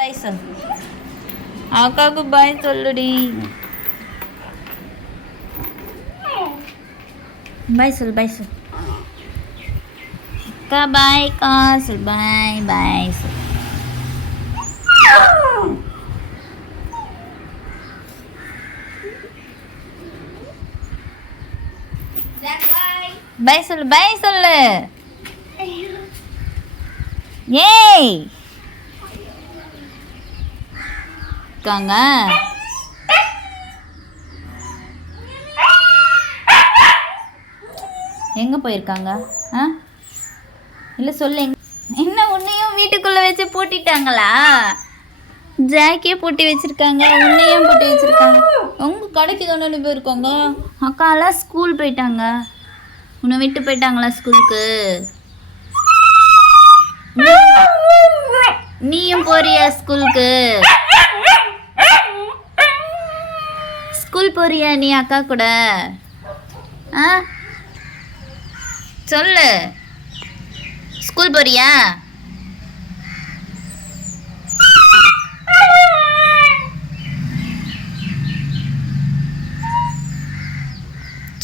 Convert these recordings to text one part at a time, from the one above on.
பாய் சொல். அக்காவுக்கு பாய் சொல்லுடி. பாய் சொல், பாய் சொல். அக்கா பாய் அக்கா சொல். பாய் பாய் சொல். பாய் சொல்லு, பாய் சொல்லு. ஏய் இருக்காங்க. எங்க போயிருக்காங்க? இல்லை சொல்லு. என்ன உன்னையும் வீட்டுக்குள்ள வச்சு பூட்டிட்டாங்களா? ஜாக்கியே பூட்டி வச்சிருக்காங்க, உன்னையும் பூட்டி வச்சிருக்காங்க. உங்க கடைக்கு தானே போயிருக்காங்க. அக்காலாம் ஸ்கூல் போயிட்டாங்க. உன்னை விட்டு போயிட்டாங்களா ஸ்கூலுக்கு? நீயும் போறியா ஸ்கூலுக்கு? ஸ்கூல் போறியா நீ அக்கா கூட? சொல்லு, ஸ்கூல் போறியா?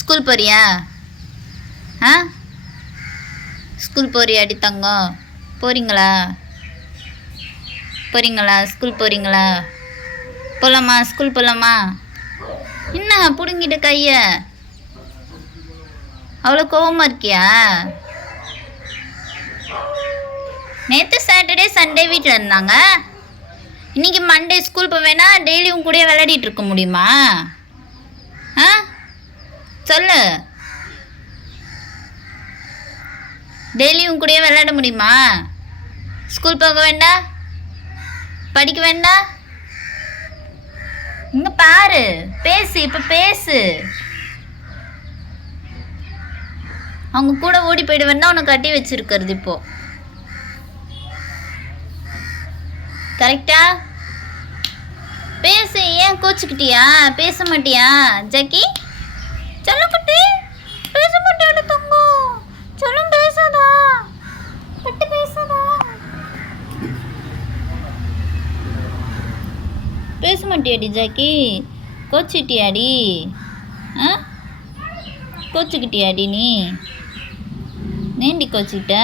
ஸ்கூல் போறியா? ஸ்கூல் போறியாடி தங்கம்? போறீங்களா? போறீங்களா? ஸ்கூல் போறீங்களா? போகலாமா? ஸ்கூல் போகலாமா? என்ன பிடுங்கிட்ட கைய? அவ்வளோ கோவமாக இருக்கியா? நேற்று சாட்டர்டே சண்டே வீட்டில் இருந்தாங்க. இன்னைக்கு மண்டே ஸ்கூல் போவேனா? டெய்லியும் கூட விளையாடிட்டு இருக்க முடியுமா? சொல்லு, டெய்லியும் கூட விளையாட முடியுமா? ஸ்கூல் போக வேண்டாம்? படிக்க வேண்டாம்? இங்க பாரு, பேசு, இப்ப பேசு. அவங்க கூட ஓடி போயிடுவேன்னா உனக்கு கட்டி வச்சிருக்கிறது இப்போ. கரெக்டா? பேசு. ஏன் கோச்சுக்கிட்டியா? பேச மாட்டியா ஜக்கி? சொல்ல குட்டி, பேச மாட்டியாடு தங்கம். சொல்லும், பேசாதா? பட்டு பேசாதா? பேச மாட்டியாடி ஜாக்கி? கோச்சிட்டியாடி? கோச்சுக்கிட்டியாடி நீ? நேண்டி கோச்சிக்கிட்ட?